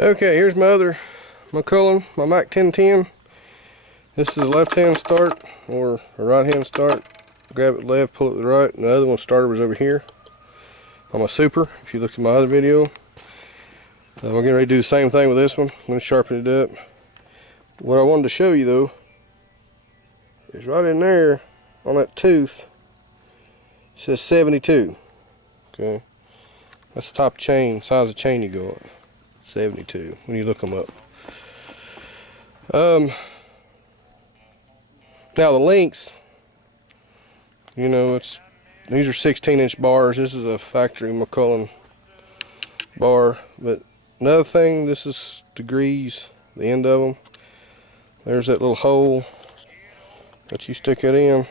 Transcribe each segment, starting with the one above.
Okay, here's my other McCulloch, my Mac 1010. This is a left-hand start or a right-hand start. Grab it left, pull it to the right, and the other one starter was over here on my Super. If you looked at my other video, we're getting ready to do the same thing with this one. I'm going to sharpen it up. What I wanted to show you though is right in there on that tooth. It says 72. Okay, that's the top chain, size of chain you go on. 72 when you look them up. Now the links, you know, these are 16-inch bars. This is a factory McCulloch bar. But another thing, this is degrees, the end of them. There's that little hole that you stick it in.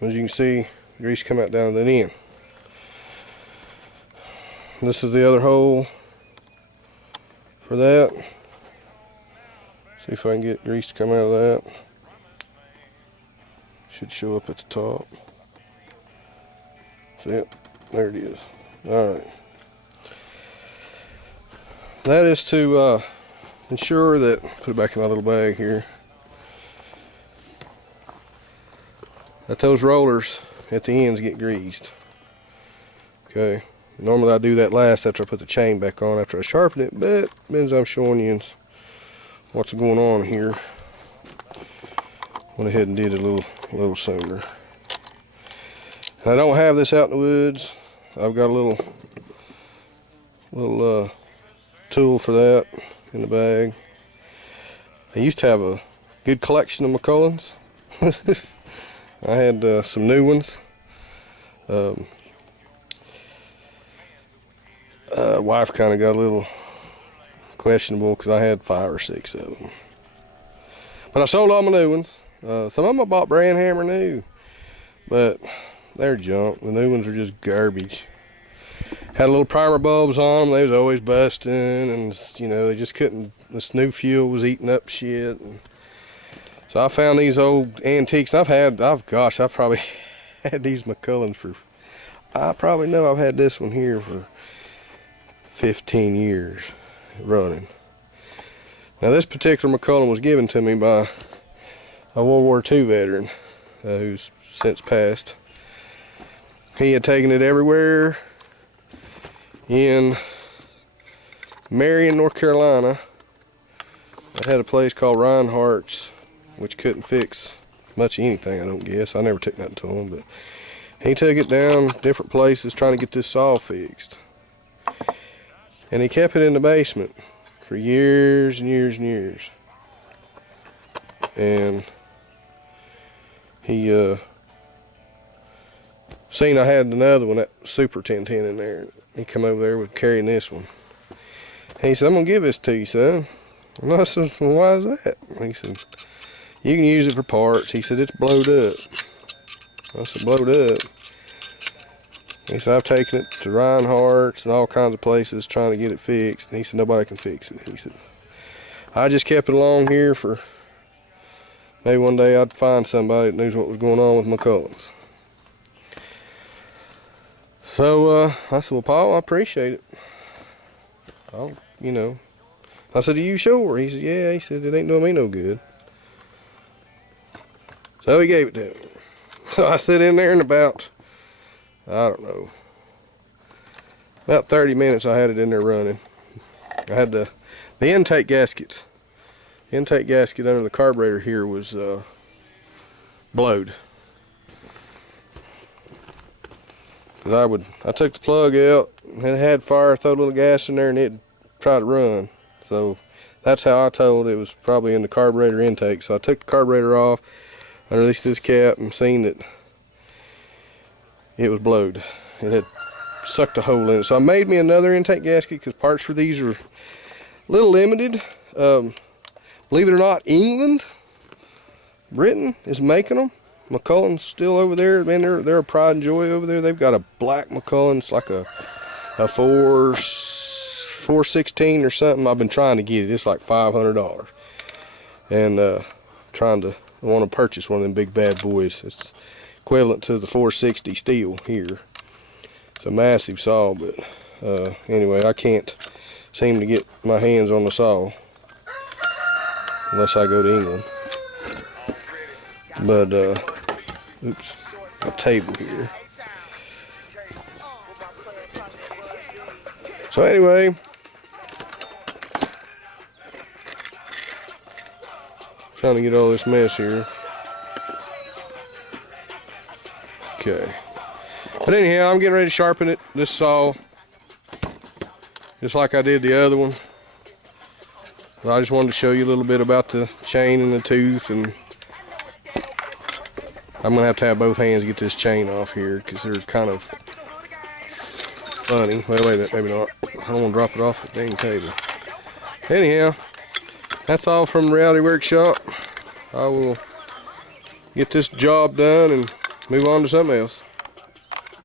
As you can see, grease come out down to the end. This is the other hole for that. See if I can get grease to come out of that. Should show up at the top. See it? There it is. Alright. That is to ensure that, put it back in my little bag here, that those rollers at the ends get greased. Okay. Normally I do that last after I put the chain back on after I sharpen it, but as I'm showing you what's going on here, went ahead and did it a little sooner. And I don't have this out in the woods. I've got a little tool for that in the bag. I used to have a good collection of McCullochs. I had some new ones. Wife kind of got a little questionable because I had 5 or 6 of them. But I sold all my new ones. Some of them I bought brand hammer new, but they're junk. The new ones are just garbage. Had a little primer bulbs on them. They was always busting, and you know, they just couldn't. This new fuel was eating up shit. So I found these old antiques. I've probably had these McCullochs for, I probably know I've had this one here for 15 years running. Now this particular McCulloch was given to me by a World War II veteran who's since passed. He had taken it everywhere in Marion, North Carolina. I had a place called Reinhardt's, which couldn't fix much of anything, I don't guess. I never took nothing to him, but he took it down different places trying to get this saw fixed. And he kept it in the basement for years and years and years. And he seen I had another one, that Super 1010 in there. He come over there with carrying this one. And he said, "I'm gonna give this to you, son." And I said, "Well, why is that?" And he said, "You can use it for parts." He said, "It's blowed up." I said, "Blowed up?" He said, "I've taken it to Reinhardt's and all kinds of places trying to get it fixed." And he said, "Nobody can fix it." He said, "I just kept it along here for maybe one day I'd find somebody that knows what was going on with McCullochs." So I said, "Well, Paul, I appreciate it. You know." I said, "Are you sure?" He said, "Yeah." He said, "It ain't doing me no good." So he gave it to me. So I sit in there in about, I don't know, about 30 minutes I had it in there running. I had the intake gaskets. The intake gasket under the carburetor here was blowed. I took the plug out, it had fire, throw a little gas in there, and it'd try to run. So that's how I told it was probably in the carburetor intake. So I took the carburetor off, I released this cap, and seen that it was blowed. It had sucked a hole in it. So I made me another intake gasket because parts for these are a little limited. Believe it or not, England, Britain is making them. McCulloch's still over there. Man, they're a pride and joy over there. They've got a black McCulloch. It's like a 416 or something. I've been trying to get it. It's like $500. And I want to purchase one of them big bad boys. It's equivalent to the 460 steel here. It's a massive saw, but anyway, I can't seem to get my hands on the saw unless I go to England. But oops, a table here. So anyway, trying to get all this mess here. Okay. But anyhow, I'm getting ready to sharpen it, this saw, just like I did the other one. But I just wanted to show you a little bit about the chain and the tooth, and I'm gonna have to have both hands to get this chain off here because they're kind of funny. Well, wait a minute, maybe not. I don't want to drop it off the dang table. Anyhow, that's all from the Reality Workshop. I will get this job done and move on to something else.